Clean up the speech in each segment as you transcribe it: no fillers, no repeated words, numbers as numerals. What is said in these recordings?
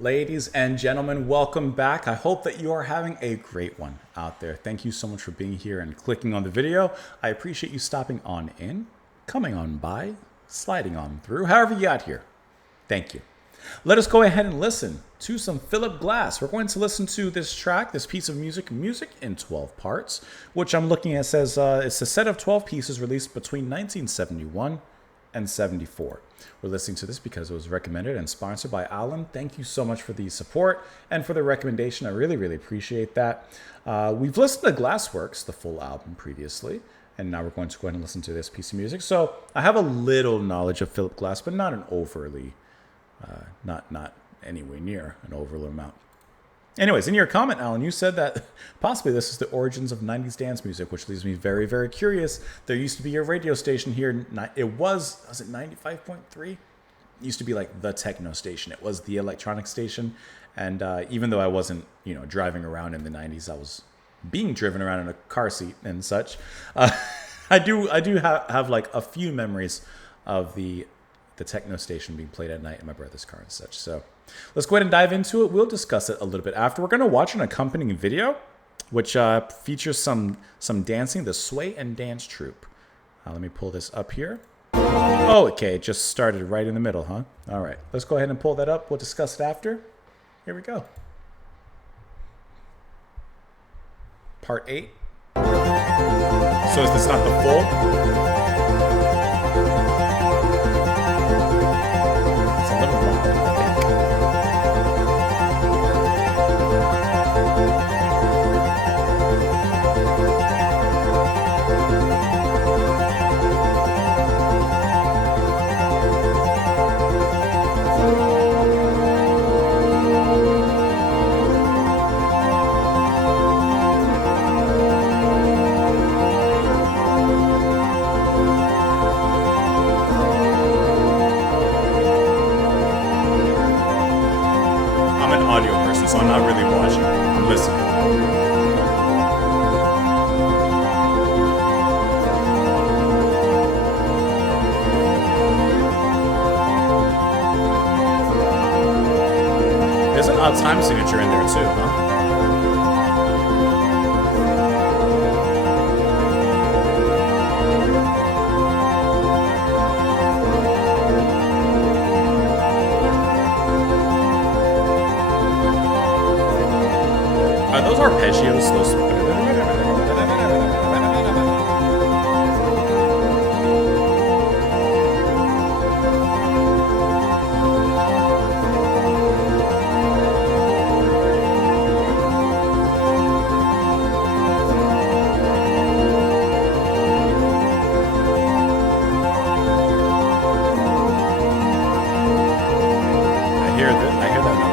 Ladies and gentlemen, welcome back. I hope that you are having a great one out there. Thank you so much for being here and clicking on the video. I appreciate you stopping on in, coming on by, sliding on through, however you got here. Thank you. Let us go ahead and listen to some Philip Glass. We're going to listen to this track, this piece of music in 12 parts, which I'm looking at says it's a set of 12 pieces released between 1971 and 74. We're listening to this because it was recommended and sponsored by Alan. Thank you so much for the support and for the recommendation. I really appreciate that. We've listened to Glassworks, the full album previously, and now we're going to go ahead and listen to this piece of music. So I have a little knowledge of Philip Glass, but not an overly, not anywhere near an overly amount. Anyways, in your comment, Alan, you said that possibly this is the origins of 90s dance music, which leaves me very curious. There used to be a radio station here. It was it 95.3? It used to be like the techno station. It was the electronic station. And even though I wasn't, driving around in the 90s, I was being driven around in a car seat and such. I do have like a few memories of the techno station being played at night in my brother's car and such. So let's go ahead and dive into it. We'll discuss it a little bit after. We're going to watch an accompanying video, which features some dancing, the Sway and Dance Troupe. Let me pull this up here. Oh, okay. It just started right in the middle, huh? All right. Let's go ahead and pull that up. We'll discuss it after. Here we go. Part 8. So is this not the full? So I'm not really watching. I'm listening. There's an odd time signature in there too, huh? Are those arpeggios? Those. I hear that melody.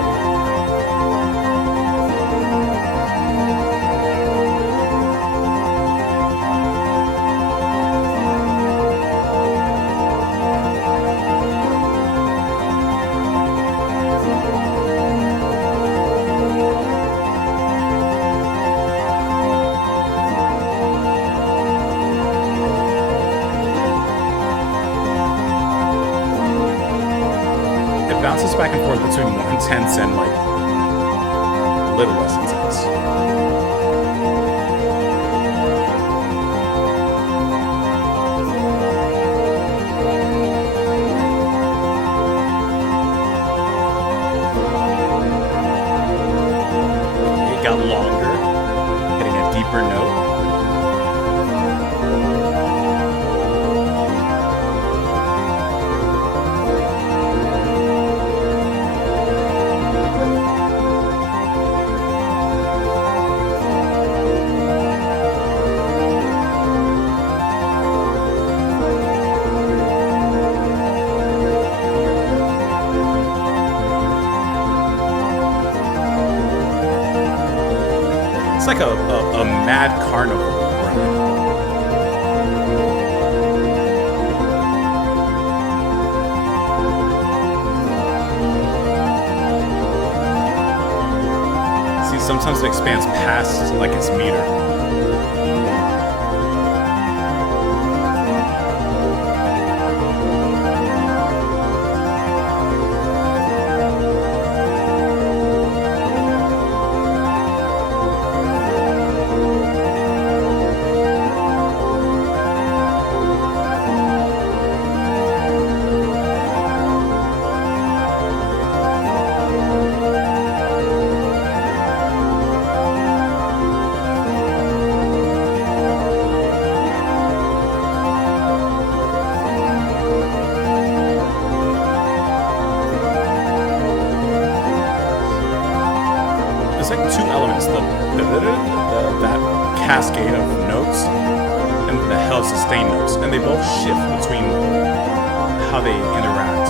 Bounces back and forth between more intense and like a little less intense. It got longer, hitting a deeper note. It's like a mad carnival ride. See, sometimes it expands past like its meter. there's like two elements: that cascade of notes and the held sustain notes, and they both shift between how they interact.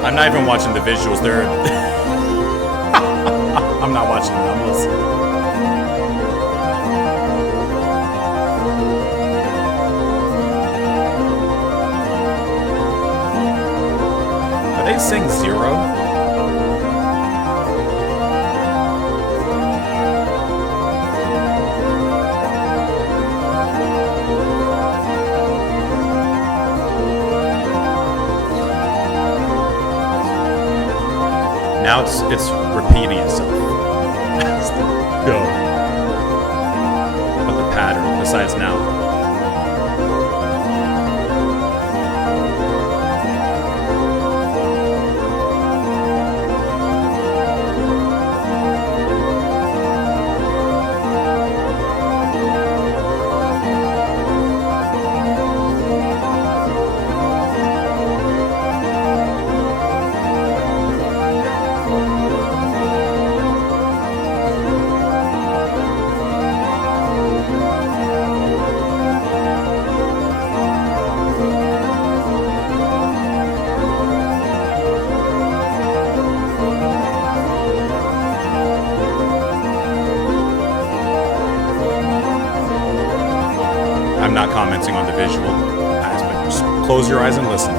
I'm not even watching the visuals. They're I'm not watching them. I'm listening. Are they saying zero? Now it's repeating itself. Go. But the pattern, besides now. I'm not commenting on the visual aspect. Just close your eyes and listen.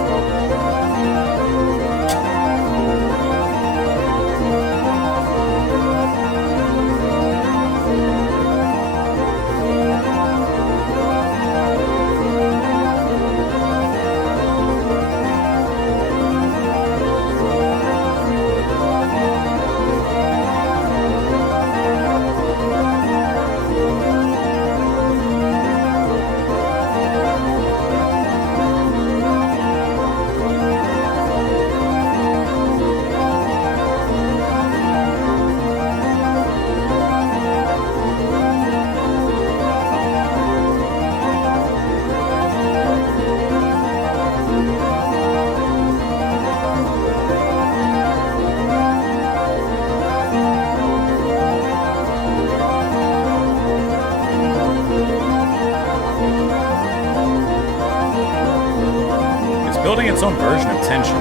Building its own version of tension.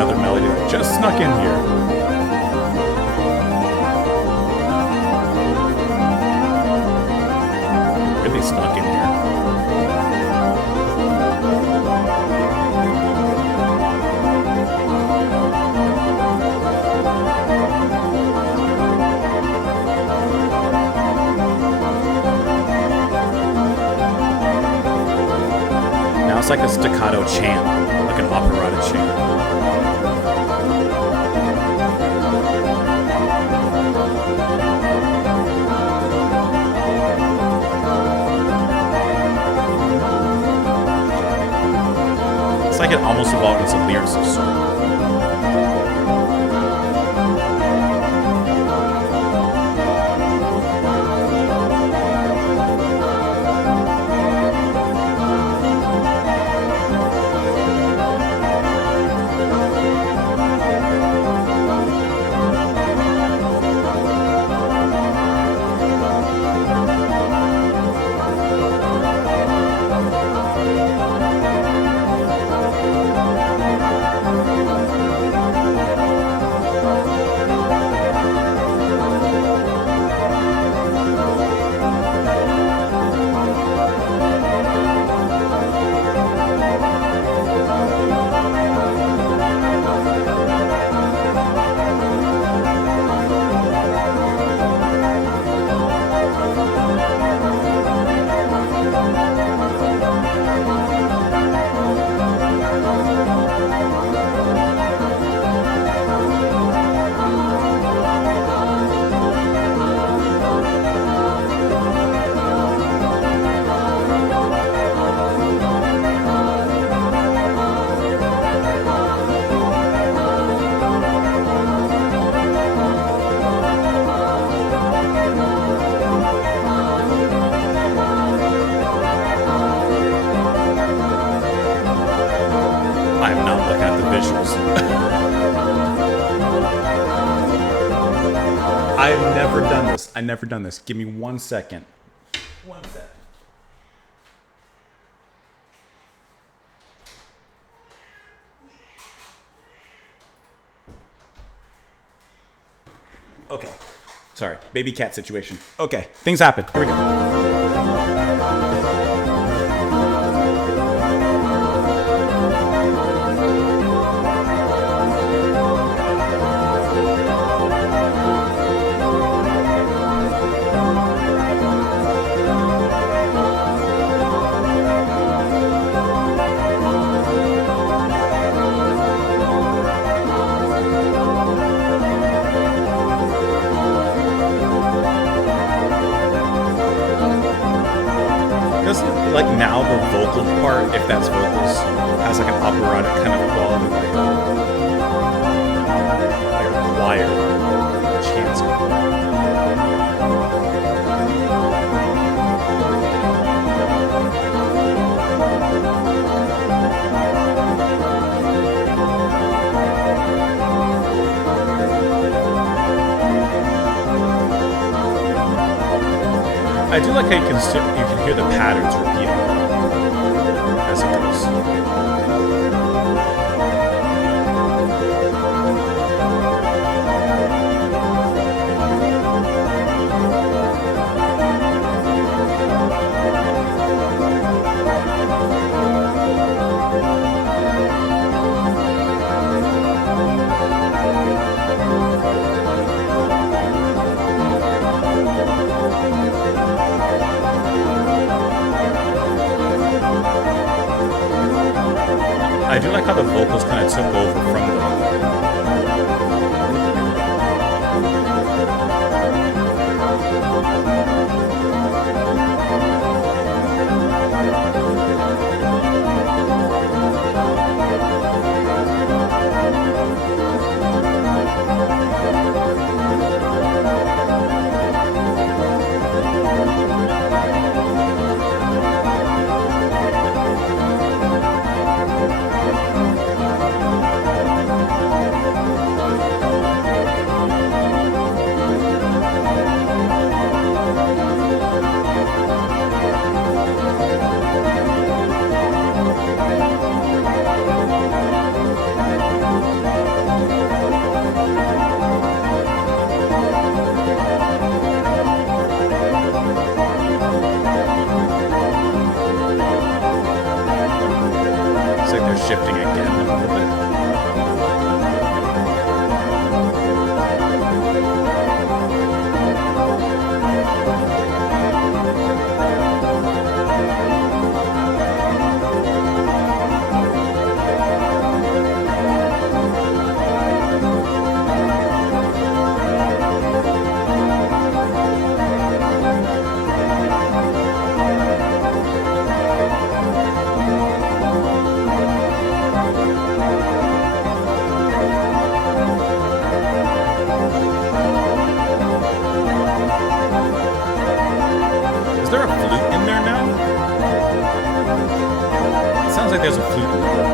another melody that just snuck in here. Really snuck in here. Now it's like a staccato chant, like an operatic chant. It's like it almost evolved into lyrics of sort. I'm not looking at the visuals. I've never done this. I've never done this. Give me 1 second. 1 second. Okay. Sorry. Baby cat situation. Okay. Things happen. Here we go. Doesn't, like, now the vocal part, if that's vocals, has like an operatic kind of quality, like a choir chants. I do like how you can hear the patterns repeating as it goes. I do like how the vocals kind of took over from the... shifting again a little bit. Is there a flute in there now? It sounds like there's a flute in there.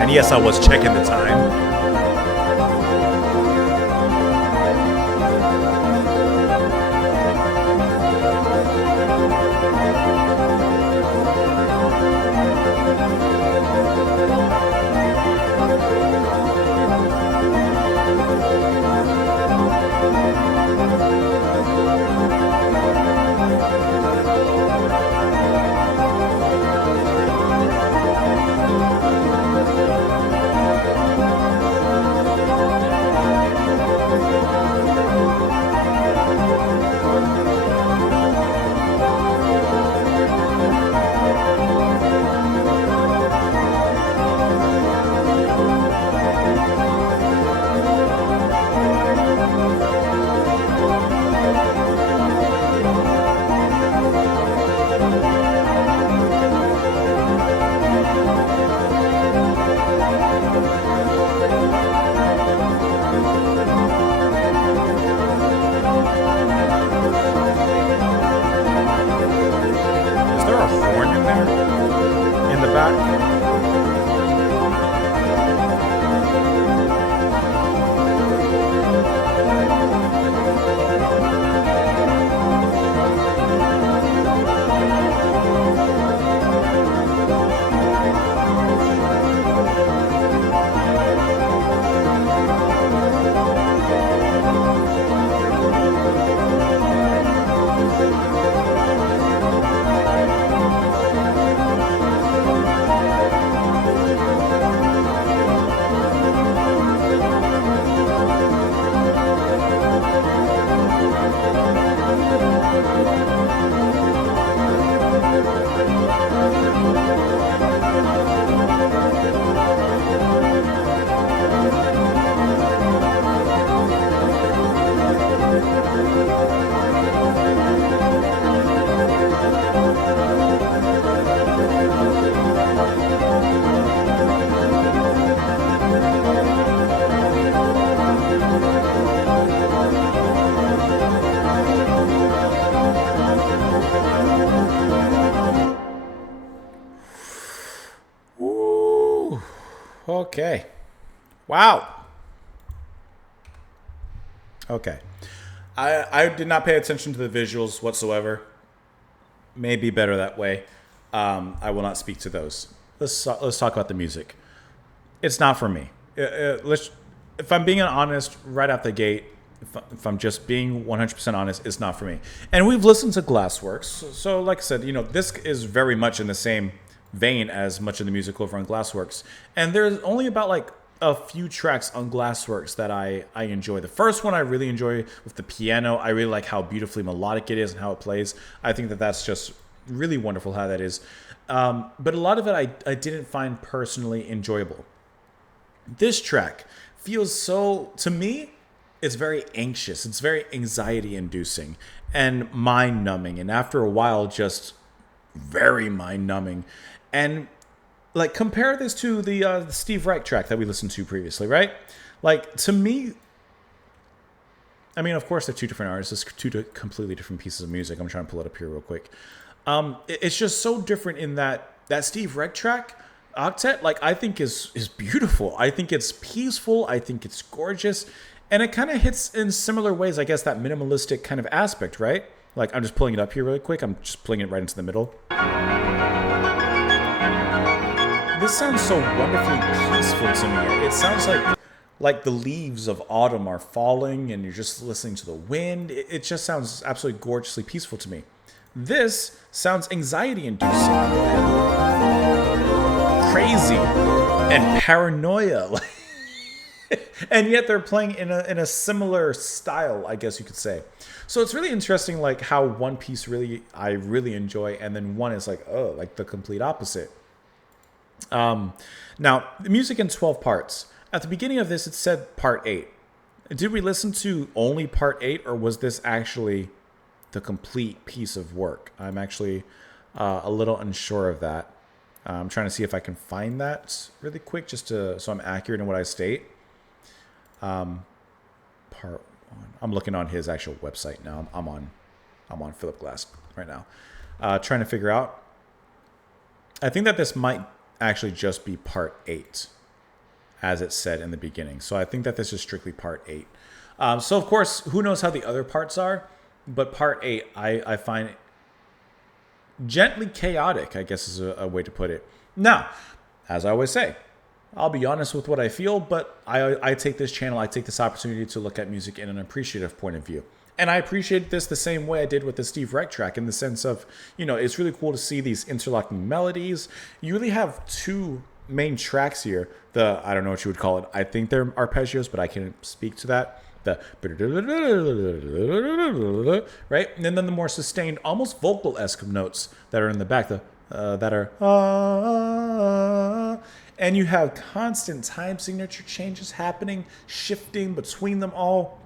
And yes, I was checking the time. Okay. Wow. Okay. I did not pay attention to the visuals whatsoever. Maybe better that way. I will not speak to those. Let's talk about the music. It's not for me. If I'm being honest right out the gate, if I'm just being 100% honest, it's not for me. And we've listened to Glassworks. So like I said, this is very much in the same vein as much of the music over on Glassworks. And there's only about like a few tracks on Glassworks that I enjoy. The first one I really enjoy with the piano. I really like how beautifully melodic it is and how it plays. I think that that's just really wonderful how that is. But a lot of it I didn't find personally enjoyable. This track feels so, to me, it's very anxious. It's very anxiety inducing and mind numbing. And after a while, just very mind numbing. And like compare this to the Steve Reich track that we listened to previously, right? Like to me, I mean, of course, they're two different artists. It's completely different pieces of music. I'm trying to pull it up here real quick. It's just so different in that Steve Reich track, Octet, like I think is beautiful. I think it's peaceful. I think it's gorgeous. And it kind of hits in similar ways, I guess, that minimalistic kind of aspect, right? Like I'm just pulling it up here really quick. I'm just pulling it right into the middle. This sounds so wonderfully peaceful to me. It sounds like the leaves of autumn are falling and you're just listening to the wind. It just sounds absolutely gorgeously peaceful to me. This sounds anxiety inducing and crazy and paranoia. And yet they're playing in a similar style, I guess you could say. So it's really interesting, like how one piece I really enjoy, and then one is like, oh, like the complete opposite. Now, the music in 12 parts. At the beginning of this, it said part 8. Did we listen to only part 8, or was this actually the complete piece of work? I'm actually a little unsure of that. I'm trying to see if I can find that really quick, so I'm accurate in what I state. Part 1. I'm looking on his actual website now. I'm on Philip Glass right now, trying to figure out. I think that this might actually just be part 8, as it said in the beginning. So I think that this is strictly part 8. So of course, who knows how the other parts are, but part 8 I find gently chaotic, I guess is a way to put it. Now, as I always say, I'll be honest with what I feel, but I take this channel, I take this opportunity to look at music in an appreciative point of view. And I appreciate this the same way I did with the Steve Reich track, in the sense of, it's really cool to see these interlocking melodies. You really have two main tracks here. I don't know what you would call it. I think they're arpeggios, but I can't speak to that. Right? And then the more sustained, almost vocal-esque notes that are in the back, that are and you have constant time signature changes happening, shifting between them all,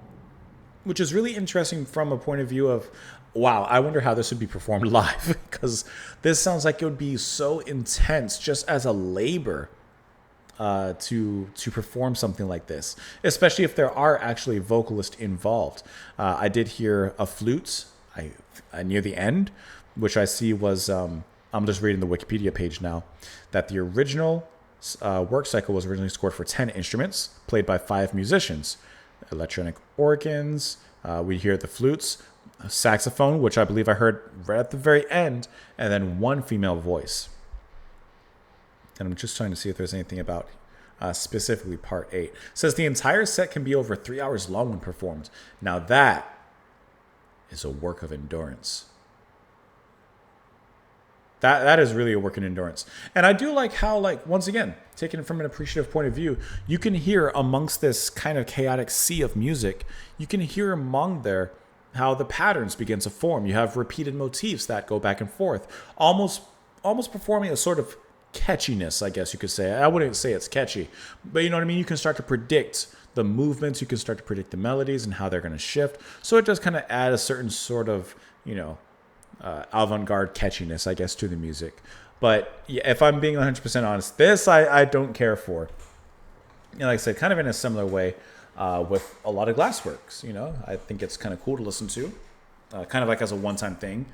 which is really interesting from a point of view of, wow, I wonder how this would be performed live, because this sounds like it would be so intense just as a labor to perform something like this, especially if there are actually vocalists involved. I did hear a flute near the end, which I see was, I'm just reading the Wikipedia page now, that the original work cycle was originally scored for 10 instruments, played by 5 musicians. Electronic organs, we hear the flutes, a saxophone, which I believe I heard right at the very end, and then 1 female voice. And I'm just trying to see if there's anything about specifically part 8. It says the entire set can be over 3 hours long when performed. Now that is a work of endurance. That is really a work in endurance. And I do like how, like, once again, taken from an appreciative point of view, you can hear amongst this kind of chaotic sea of music, you can hear among there how the patterns begin to form. You have repeated motifs that go back and forth, almost performing a sort of catchiness, I guess you could say. I wouldn't say it's catchy, but you know what I mean? You can start to predict the movements, you can start to predict the melodies and how they're going to shift. So it does kind of add a certain sort of, avant-garde catchiness, I guess, to the music. But yeah, if I'm being 100% honest, this I don't care for. And like I said, kind of in a similar way with a lot of Glassworks. I think it's kind of cool to listen to, kind of like as a one-time thing.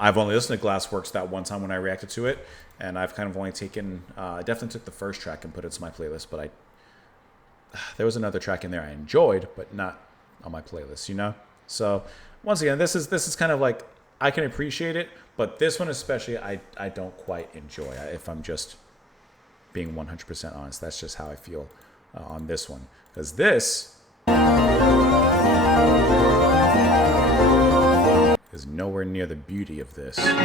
I've only listened to Glassworks that one time when I reacted to it, and I've kind of only taken, I definitely took the first track and put it to my playlist, but there was another track in there I enjoyed, but not on my playlist, So once again, this is kind of like, I can appreciate it, but this one especially, I don't quite enjoy. If I'm just being 100% honest, that's just how I feel on this one. Because this is nowhere near the beauty of this. And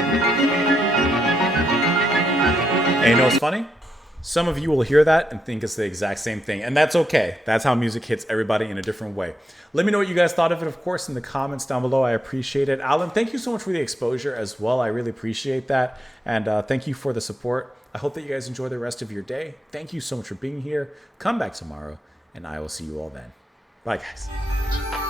you know what's funny? Some of you will hear that and think it's the exact same thing, and that's okay. That's how music hits everybody in a different way. Let me know what you guys thought of it, of course, in the comments down below. I appreciate it. Alan, thank you so much for the exposure as well. I really appreciate that, and thank you for the support. I hope that you guys enjoy the rest of your day. Thank you so much for being here. Come back tomorrow, and I will see you all then. Bye, guys.